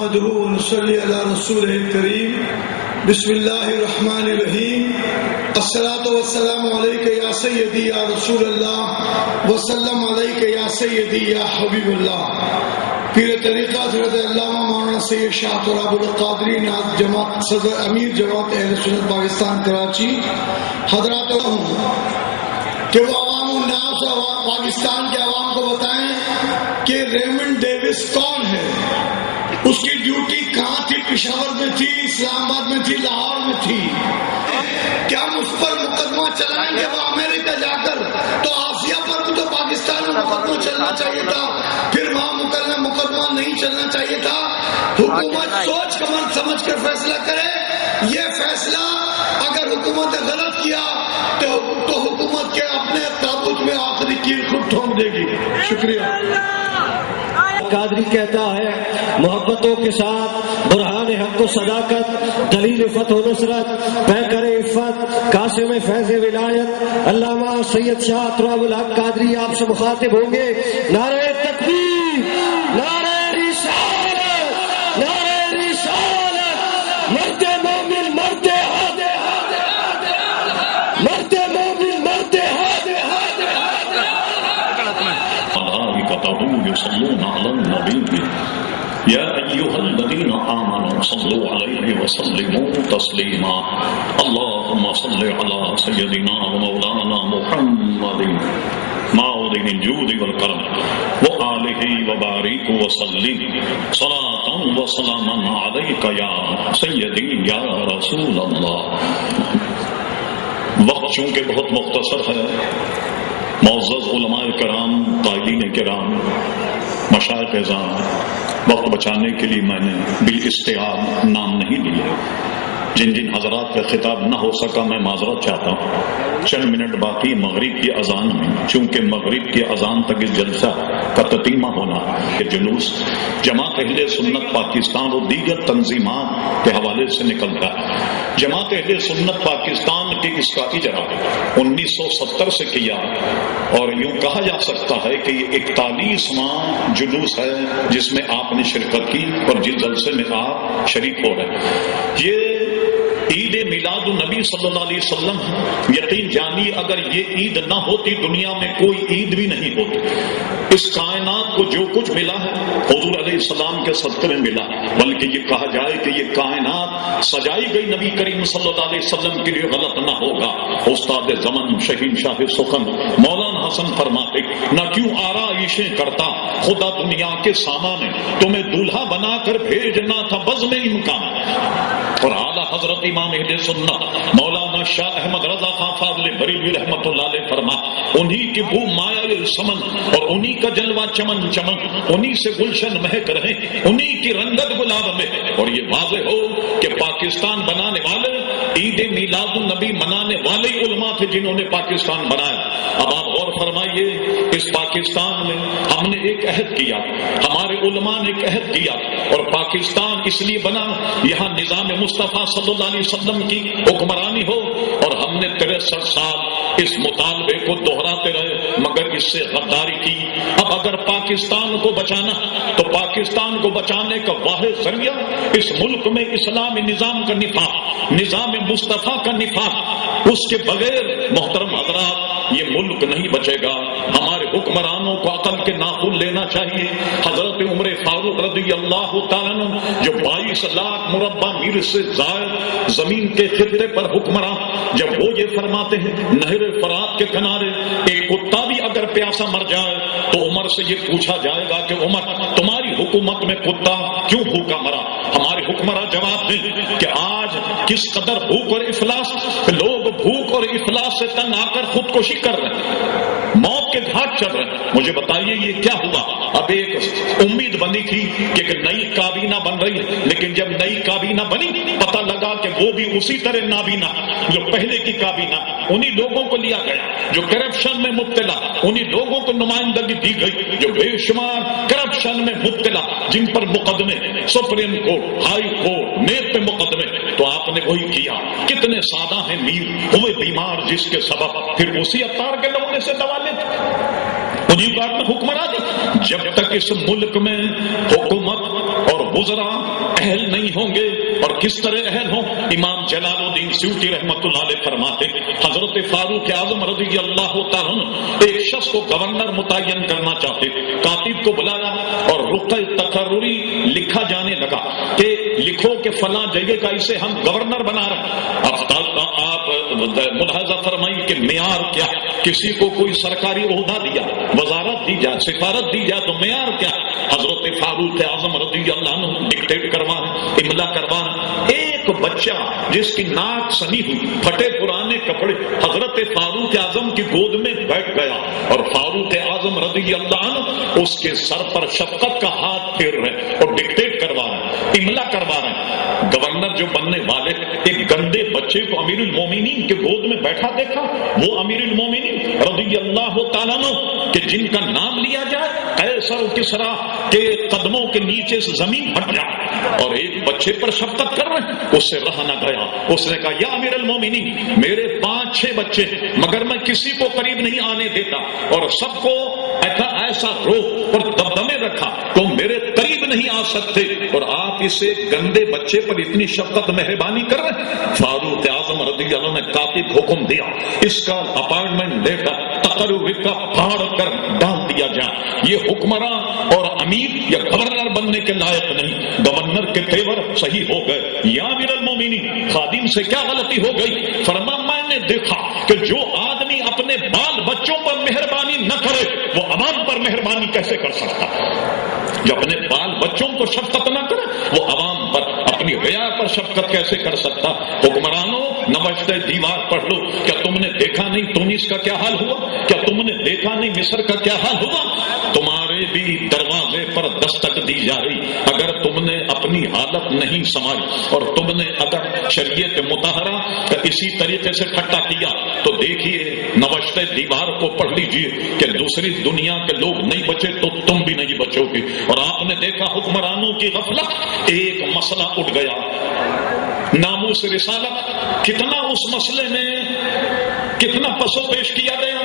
نحمده ونصلي على رسوله الكريم بسم الله الرحمن الرحيم الصلاة والسلام عليك يا سيدي يا رسول الله وسلم عليك يا سيدي يا حبيب الله. پیر طریقہ حضرت علامہ مولانا سید شاہ تراب القادری ناز جماعت صدر امیر جماعت اہل سنت پاکستان کراچی حضرات کہ وہ عوام الناس پاکستان کے عوام کو بتائیں کہ ریمنڈ ڈیوس کون ہے، اس کی ڈیوٹی کہاں تھی، پشاور میں تھی، اسلام آباد میں تھی، لاہور میں تھی. کیا ہم اس پر مقدمہ چلائیں گے؟ وہ امریکہ جا کر تو آسیہ پر بھی تو پاکستان میں مقدمہ چلنا چاہیے تھا، پھر وہاں مقدمہ نہیں چلنا چاہیے تھا. حکومت سوچ سمجھ کر فیصلہ کرے. یہ فیصلہ اگر حکومت نے غلط کیا تو حکومت کے اپنے تابوت میں آخری کیل خود ٹھونک دے گی. شکریہ. قادری کہتا ہے محبتوں کے ساتھ برہان حق و صداقت، دلیل فتح و نصرت، پیکر عفت، قاسم فیض ولایت علامہ سید شاہ تراب الحق قادری آپ سے مخاطب ہوں گے. نعرہ تکبیر، نعرہ رسالت، نعرہ رسالت، مرد مومن مرد ہاد، مرد مومن مرد ہاد. يصلون على النبي يا أيها الذين آمنوا صلوا عليه وسلموا تسليما. اللهم صل على سيدنا ومولانا محمد معدن الجود والكرم وآله وبارك وسلم صلاة وسلاما عليك يا سيدي يا رسول الله. وقت چونکہ بہت مختصر ہے، معزز علماء کرام، قائدین کرام، مشائخ اعظام، وقت بچانے کے لیے میں نے بالاستعار نام نہیں لیے. جن جن حضرات کا خطاب نہ ہو سکا میں معذرت چاہتا ہوں. چند منٹ باقی مغرب کی اذان میں، چونکہ مغرب کی اذان تک اس جلسہ کا تتیمہ ہونا کہ جلوس جماعت اہل سنت پاکستان اور دیگر تنظیمات کے حوالے سے نکلتا ہے. جماعت اہل سنت پاکستان کے اس کا اجرا 1970 سے کیا، اور یوں کہا جا سکتا ہے کہ یہ 41واں جلوس ہے جس میں آپ نے شرکت کی اور جس جلسے میں آپ شریک ہو رہے ہیں. یہ عید میلاد النبی صلی اللہ علیہ وسلم، یقین جانیے اگر یہ عید نہ ہوتی دنیا میں کوئی عید بھی نہیں ہوتی. اس کائنات کو جو کچھ ملا ہے حضور علیہ السلام کے صدقے میں ملا، بلکہ یہ کہا جائے کہ یہ کائنات سجائی گئی نبی کریم صلی اللہ علیہ وسلم کے لیے غلط نہ ہوگا. استاد زمن شہین شاہ سخن مولانا حسن فرماتے نہ کیوں آرائشیں کرتا خدا دنیا کے سامان، تمہیں دولہا بنا کر بھیجنا تھا بزم امکان. اور اعلیٰ حضرت امام اہل سنت مولانا شاہ احمد رضا خان فاضل بریلوی رحمۃ اللہ علیہ فرما انہی کی بو مایا سمن اور انہی کا جلوہ چمن چمن، انہی سے گلشن مہک رہے، انہی کی رنگت گلاب میں. اور یہ واضح ہو کہ پاکستان بنانے والے عید میلاد النبی منانے والے علماء تھے جنہوں نے پاکستان بنایا. اب آپ غور فرمائیے، اس پاکستان میں ہم نے ایک عہد کیا، ہمارے علماء نے ایک عہد کیا، اور پاکستان اس لیے بنا یہاں نظام مصطفیٰ صلی اللہ علیہ وسلم کی حکمرانی ہو، اور ہم نے 63 سال اس مطالبے کو دہراتے رہے مگر اس سے غداری کی. اب اگر پاکستان کو بچانا تو پاکستان کو بچانے کا واحد ذریعہ اس ملک میں اسلامی نظام کا نفاذ، نظام مصطفیٰ کا نفاذ، اس کے بغیر محترم حضرات یہ ملک نہیں بچے گا. ہمارے حکمرانوں کو عقل کے ناخن لینا چاہیے. حضرت عمر فاروق رضی اللہ تعالیٰ عنہ جو 22 لاکھ مربع میل سے زائد زمین کے خطے پر حکمران، جب وہ یہ فرماتے ہیں نہر فرات کے کنارے ایک کتا بھی اگر پیاسا مر جائے تو عمر سے یہ پوچھا جائے گا کہ عمر تمہاری حکومت میں کتا کیوں بھوکا مرا؟ ہمارے حکمراں جواب دیں کہ آج کس قدر بھوک اور افلاس، لوگ بھوک اور افلاس سے تنگ آ کر خودکشی کر رہے ہیں، موت کے گھاٹ چل رہے ہیں. مجھے بتائیے یہ کیا ہوا؟ اب ایک امید بنی تھی کہ ایک نئی کابینہ بن رہی ہے، لیکن جب نئی کابینہ بنی پتہ لگا کہ وہ بھی اسی طرح نابینا جو پہلے کی کابینہ، انہی لوگوں کو لیا گیا جو کرپشن میں مبتلا، انہی لوگوں کو نمائندگی دی گئی جو بے شمار کرپشن میں مبتلا، جن پر مقدمے supreme court, high court, NAB پہ مقدمے. تو آپ نے وہی کیا. کتنے سادہ ہیں میر ہوئے بیمار جس کے سبب پھر اسی افطار کے لوگوں سے دوا لیتے. انہیں بات میں حکمرانی. جب تک اس ملک میں حکومت اور وزراء اہل نہیں ہوں گے، اور کس طرح اہل ہوں؟ امام جلال الدین سیوطی رحمۃ اللہ علیہ فرماتے حضرت فاروق اعظم رضی اللہ تعالیٰ عنہ ایک شخص کو گورنر متعین کرنا چاہتے، کاتب کو بلایا اور رقع تقرری لکھا جانے لگا کہ لکھو کہ فلاں جگہ کا اسے ہم گورنر بنا رہے ہیں۔ آپ ملاحظہ فرمائیں کہ معیار کیا؟ کسی کو کوئی سرکاری عہدہ دیا، وزارت دی جائے، سفارت دی جائے تو معیار کیا؟ حضرت فاروق اعظم رضی اللہ عنہ ڈکٹیٹ کروانا، املا کروانا۔ ایک بچہ جس کی ناک سنی ہوئی، پھٹے پرانے کپڑے، حضرت فاروق اعظم کی گود میں بیٹھ گیا اور فاروق اعظم رضی اللہ عنہ اس کے سر پر شفقت کا ہاتھ پھیر رہے اور ڈکٹیٹ کروا رہے، املا کروا رہے۔ گورنر جو بننے والے ایک گندے بچے کو امیر المومنین کے گود میں بیٹھا دیکھا، وہ امیر المومنین رضی اللہ تعالیٰ عنہ کہ جن کا نام لیا جائے قیصر و کسریٰ کے قدموں کے نیچے سے زمین ہٹ جائے، اور ایک بچے پر شفقت کر رہے ہیں، اس سے رہا نہ گیا۔ اس نے کہا یا امیر المومنین، میرے 5-6 بچے مگر میں کسی کو قریب نہیں آنے دیتا، اور سب کو ایسا روک اور دبدبے رکھا تو میرے قریب نہیں آ سکتے، اور آپ اسے گندے بچے پر اتنی شفقت مہربانی کر رہے ہیں۔ فاروق اعظم رضی اللہ عنہ نے کاتب حکم دیا اس کا اپارٹمنٹ لے کر تقرر کا پھاڑ کر ڈال دیا جائے، یہ حکمراں اور امیر یا گورنر بننے کے لائق نہیں۔ گورنر کے تیور صحیح ہو گئے۔ یا امیر المومنین، خادم سے کیا غلطی ہو گئی؟ فرمایا میں نے دیکھا کہ جو آدمی اپنے بال بچوں پر مہربانی نہ کرے وہ عوام پر مہربانی کیسے کر سکتا؟ جو اپنے بال بچوں کو شفقت نہ کرے وہ عوام پر، اپنی غیا پر شفقت کیسے کر سکتا؟ حکمرانوں نوشتہ دیوار پڑھ لو، کیا تم نے دیکھا نہیں تونس کا کیا حال ہوا؟ کیا تم نے دیکھا نہیں مصر کا کیا حال ہوا؟ تمہارے بھی دروازے پر دستک دی جا رہی، اگر تم نے اپنی حالت نہیں سنبھالی اور تم نے اگر شریعت مطہرہ کا اسی طریقے سے ٹھٹا کیا تو دیکھیے نوشتہ دیوار کو پڑھ لیجئے کہ دوسری دنیا کے لوگ نہیں بچے تو تم بھی نہیں بچو گے۔ اور آپ نے دیکھا حکمرانوں کی غفلت، ایک مسئلہ اٹھ گیا ناموس رسالت، کتنا اس مسئلے میں کتنا پسو پیش کیا گیا۔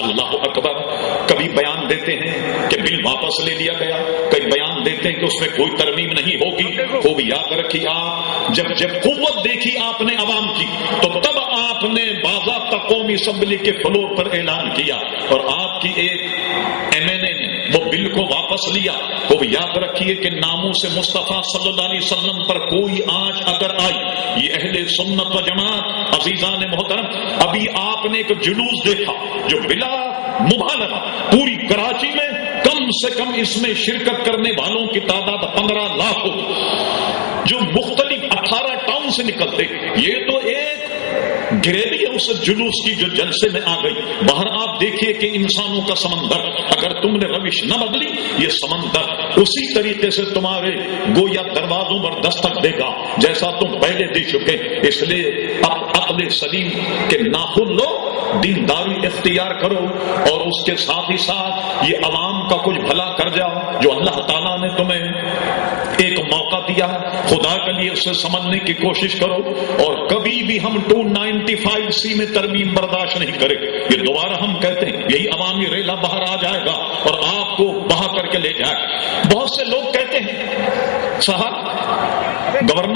اللہ اکبر، کبھی بیان دیتے ہیں کہ بل واپس لے لیا گیا، کئی بیان دیتے ہیں کہ اس میں کوئی ترمیم نہیں ہوگی۔ خوب یاد رکھیے، آپ جب قوت دیکھی آپ نے عوام کی تو تب آپ نے باضابطہ قومی اسمبلی کے فلور پر اعلان کیا، اور آپ کی ایک MNA نے وہ بل کو واپس لیا۔ خوب یاد رکھیے کہ ناموس مصطفیٰ صلی اللہ علیہ وسلم پر کوئی آنچ اگر آئی، یہ اہل سنت و جماعت عزیزان محترم، ابھی آپ نے ایک جلوس دیکھا جو بلا مبالغہ پوری کراچی میں کم سے کم اس میں شرکت کرنے والوں کی تعداد 15 لاکھ ہو، جو مختلف 18 ٹاؤن سے نکلتے۔ یہ تو ایک گریوی ہے اس جلوس کی جو جلسے میں آ گئی۔ باہر آپ دیکھیے کہ انسانوں کا سمندر، اگر تم نے روش نہ بدلی یہ سمندر اسی طریقے سے تمہارے گویا دروازوں پر دستک دے گا جیسا تم پہلے دے چکے۔ اس لیے اب عقل سلیم کے ناخن لو، دینداری اختیار کرو، اور اس کے ساتھ ہی ساتھ یہ عوام کا کچھ بھلا کر جاؤ جو اللہ تعالیٰ نے تمہیں ایک موقع دیا ہے، خدا کے لیے اسے سمجھنے کی کوشش کرو، اور کبھی بھی ہم 295C میں ترمیم برداشت نہیں کرے۔ یہ دوبارہ ہم کہتے ہیں یہی عوامی ریلا باہر آ جائے گا اور آپ کو بہا کر کے لے جائے۔ بہت سے لوگ کہتے ہیں صاحب گورنر